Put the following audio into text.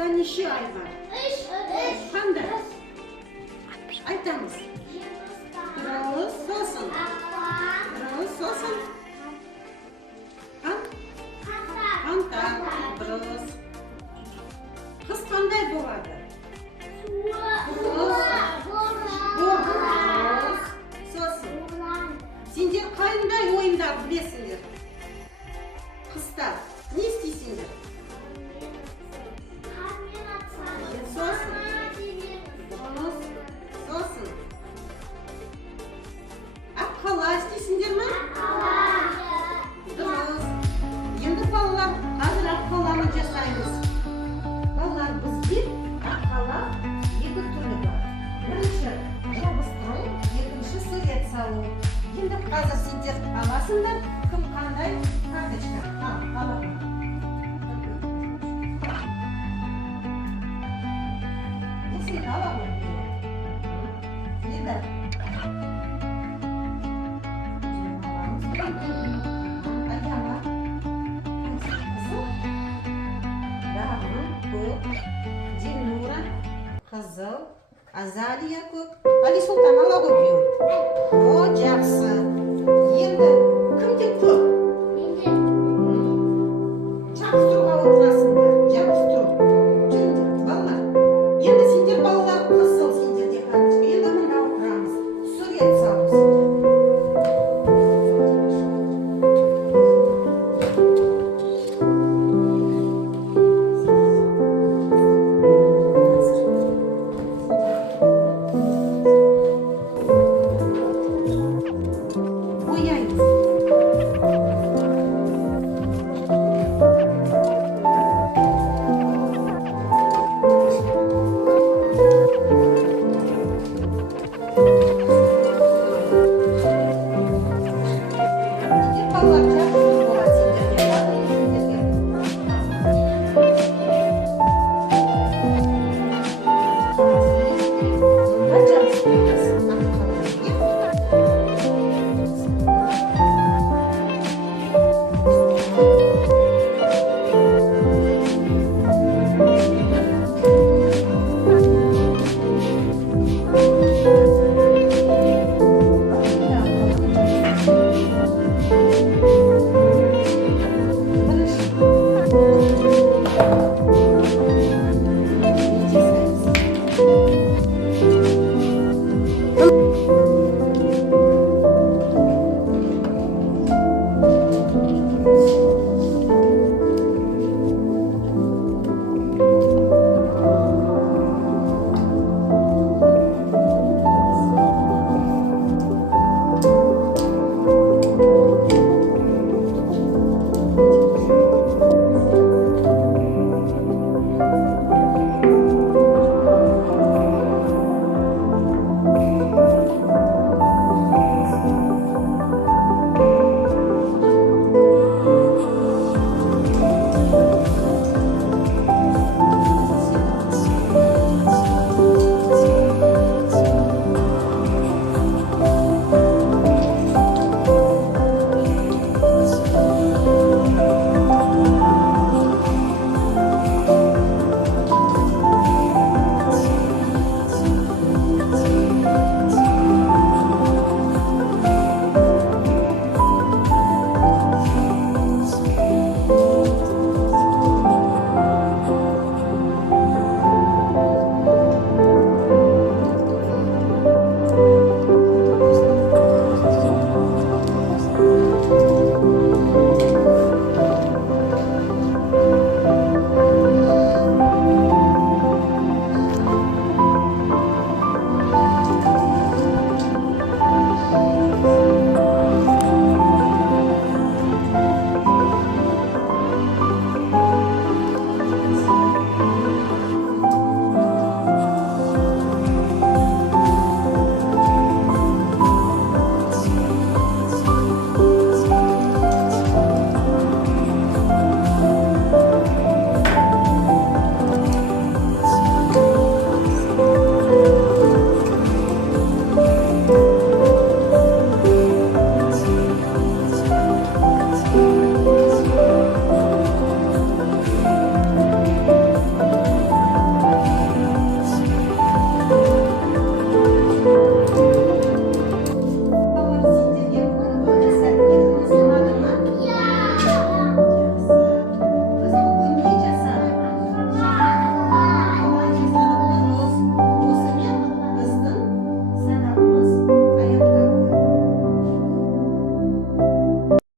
Қыста неше ай бар? Қандай? Айтамыз. Дұрыс, сосын. Дұрыс, сосын. Қаңтар. Дұрыс. Қыс қандай болады? Дұрыс. Сосын. Сендер қандай ойындар білесіңдер? Қыста не істейсіңдер? Сосын. Дұрыс. Сосын. Аққала істейсіңдер ме? Дұрыс. Енді балалар, қазір аққаланы жасаймыз. Балалар, бізде аққала екі түрлі бар. Бірінші жабыстыру, екінші сурет салу. Енді қазір сендер аласыңдар, кім қандай карточка? Алам. Сен аламын. Еді. Аяма. Қызыл. Дағым көк. Динура. Қызыл. Азалия көк. Али Сұлтан ала көбеу. О, жақсы. Енді кімде көп? Шабыстыруға